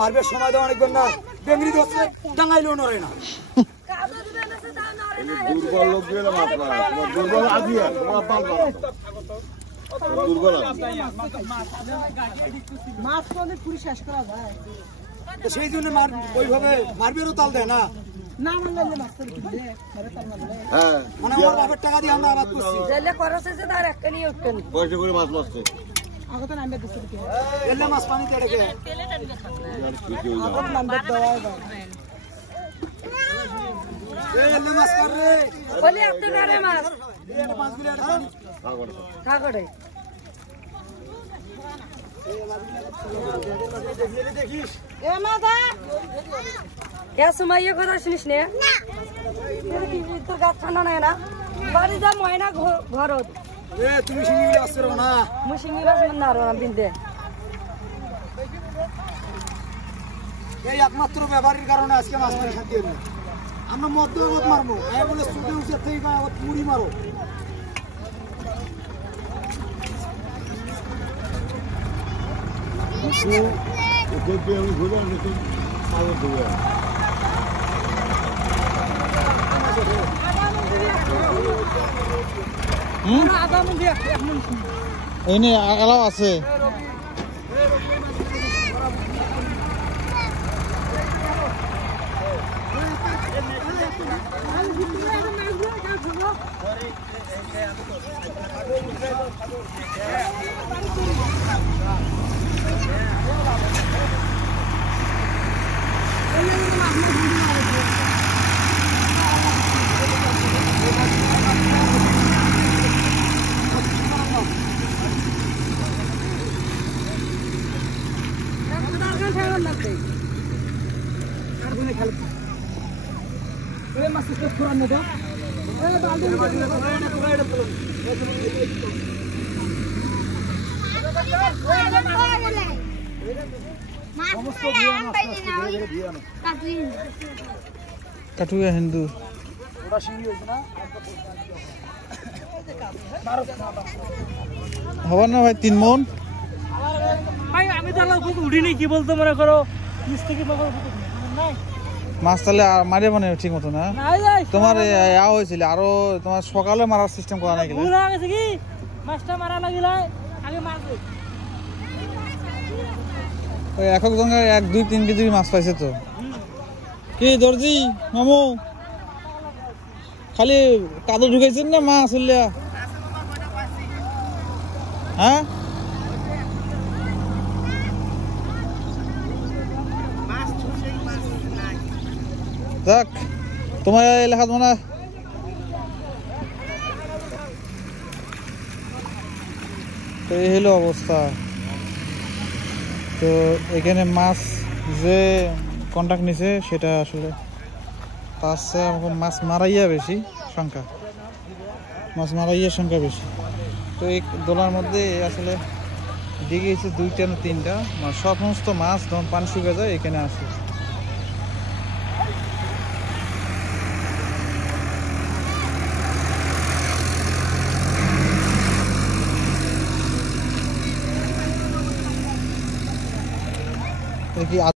মারবে সময় দেওয়া অনেকক্ষণ না বেঙ্গলি ধরছে ডাঙাইলেও নড়ে না দুর্বল লোক দিয়ে দুর্বল আগে দুর্বল মাছ তো অনেক পুরি শেষ করা যায় সেই জন্য ওইভাবে মারবেরও তাল দেয় না না মানলে মাছ করে কিনলে তাল মারলে হ্যাঁ মানে আমার বাপের টাকা দিয়ে আমরা আবাদ করছি জেলে খরচ আছে তার একটা নিয়ে উঠতেন পয়সা করে মাছ মারছে আগে তো নামবে দিচ্ছে কি এলে মাছ পানিতে রেখে এখন নামবে দেওয়া এলে মাছ কর রে বলি আপনি রে মাছ এটা 5 কিলো এটা পানি কাগড়ে দেখিস এ মাদা এ সময় কথা শুনিস নে না তোর গাছ ঠান্ডা নাই না বাড়ি যা ময়না ঘরত এ তুমি শিঙি আসছো না মুই শিঙি মাছ না আর বিন্দে এই একমাত্র ব্যবহারের কারণে আজকে মাছ মারি শান্তি হলো আমরা মধ্য মারবো এই বলে ছুটে উঠে থেকে মুড়ি মারো এনে আগালাও আছে কাটুয়া হিন্দু হবার না ভাই 3 মন আমি তাহলে উঠিনি কি বলতো মনে করো মাছ তাহলে মারে মানে ঠিক মতো না তোমার হয়েছিল আরো তোমার সকালে মারার সিস্টেম করা নাই গেছে কি মাছটা মারা লাগিল আগে মারবে ওই একক জঙ্গা 1-2-3 কেজি মাছ পাইছে তো কি দর্জি মামু খালি কাদো ঢুকাইছেন না মাছ হইলা হ্যাঁ যাক তোমার এলাকাত মানে তো এই হলো অবস্থা তো এখানে মাছ যে কন্ট্যাক্ট নিছে সেটা আসলে তার চেয়ে মাছ মারাইয়া বেশি সংখ্যা মাছ মারাইয়ার সংখ্যা বেশি তো এই দোলার মধ্যে আসলে দিকে গেছে 2টা না 3টা সমস্ত মাছ যখন পানি শুকিয়ে যায় এখানে আসে কি